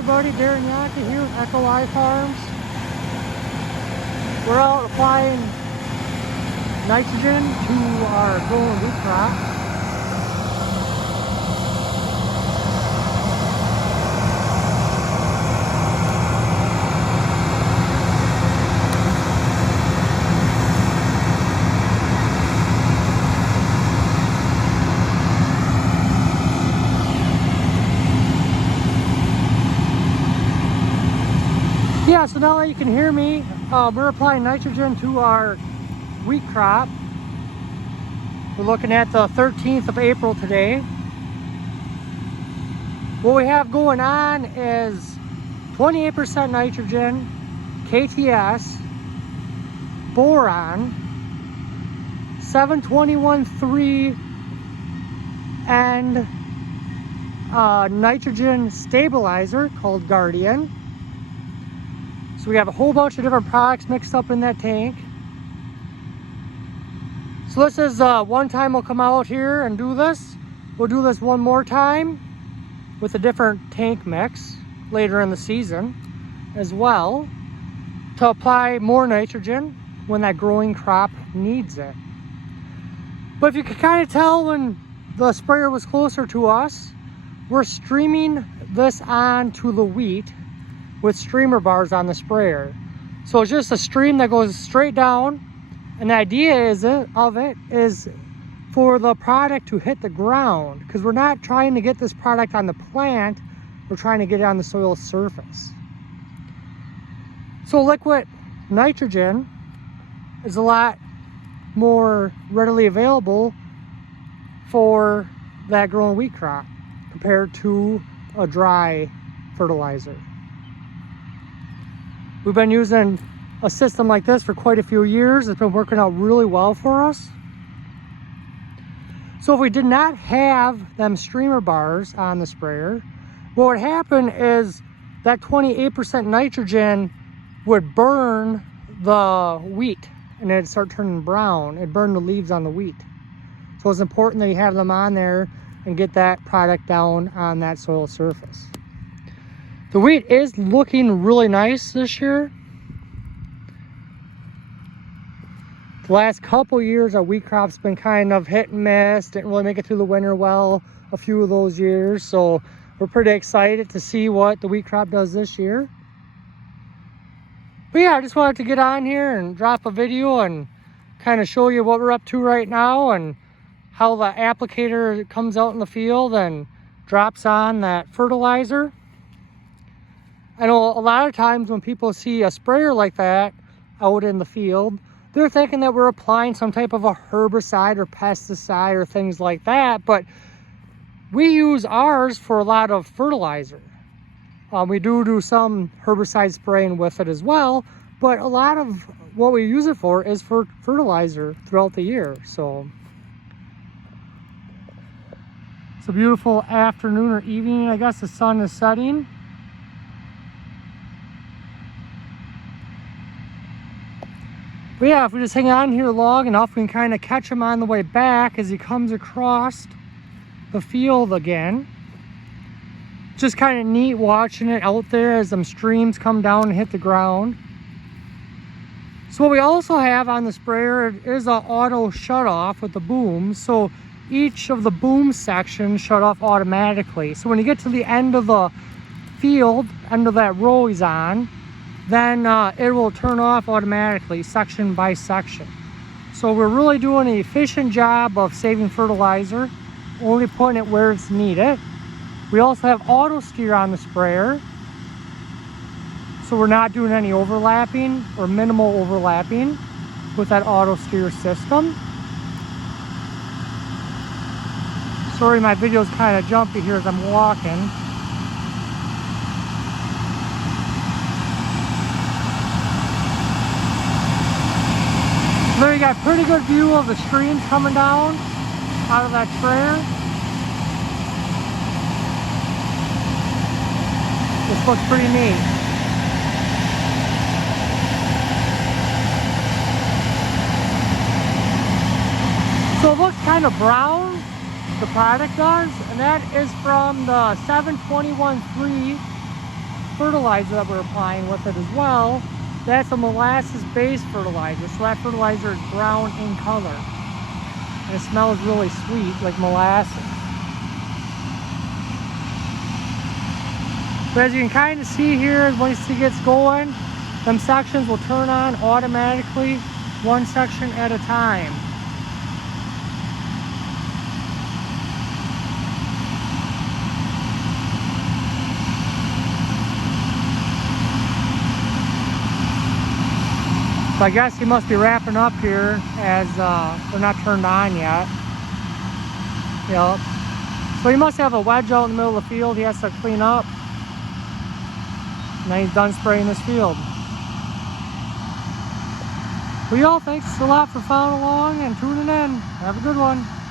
everybody, Darren Yaka here with CaseIH Farms. We're out applying nitrogen to our growing wheat crop. Yeah, so now that you can hear me, we're applying nitrogen to our wheat crop. We're looking at the 13th of April today. What we have going on is 28% nitrogen, KTS, boron, 721-3, and nitrogen stabilizer called Guardian. So we have a whole bunch of different products mixed up in that tank. So this is one time we'll come out here and do this. We'll do this one more time with a different tank mix later in the season as well to apply more nitrogen when that growing crop needs it. But if you can kind of tell when the sprayer was closer to us, we're streaming this onto the wheat with streamer bars on the sprayer. So it's just a stream that goes straight down, and the idea of it is for the product to hit the ground, because we're not trying to get this product on the plant, we're trying to get it on the soil surface. So liquid nitrogen is a lot more readily available for that growing wheat crop compared to a dry fertilizer. We've been using a system like this for quite a few years. It's been working out really well for us. So if we did not have them streamer bars on the sprayer, what would happen is that 28% nitrogen would burn the wheat and it'd start turning brown. It'd burn the leaves on the wheat. So it's important that you have them on there and get that product down on that soil surface. The wheat is looking really nice this year. The last couple years, our wheat crop's been kind of hit and miss. Didn't really make it through the winter well a few of those years. So we're pretty excited to see what the wheat crop does this year. But yeah, I just wanted to get on here and drop a video and kind of show you what we're up to right now and how the applicator comes out in the field and drops on that fertilizer. I know a lot of times when people see a sprayer like that out in the field, they're thinking that we're applying some type of a herbicide or pesticide or things like that, but we use ours for a lot of fertilizer. We do some herbicide spraying with it as well, but a lot of what we use it for is for fertilizer throughout the year. So it's a beautiful afternoon or evening. I guess the sun is setting. But yeah, if we just hang on here long enough, we can kind of catch him on the way back as he comes across the field again. Just kind of neat watching it out there as them streams come down and hit the ground. So what we also have on the sprayer is an auto shut off with the boom. So each of the boom sections shut off automatically. So when you get to the end of the field, end of that row he's on, then it will turn off automatically section by section. So we're really doing an efficient job of saving fertilizer, only putting it where it's needed. We also have auto steer on the sprayer, so we're not doing any overlapping or minimal overlapping with that auto steer system. Sorry, my video's kind of jumpy here as I'm walking. There you got a pretty good view of the stream coming down out of that sprayer. This looks pretty neat. So it looks kind of brown, the product does, and that is from the 721-3 fertilizer that we're applying with it as well, that's a molasses-based fertilizer. So that fertilizer is brown in color. And it smells really sweet, like molasses. But as you can kind of see here, once it gets going, them sections will turn on automatically, one section at a time. So I guess he must be wrapping up here as they're not turned on yet. Yep. So he must have a wedge out in the middle of the field he has to clean up. And then he's done spraying this field. Well, y'all, thanks a lot for following along and tuning in. Have a good one.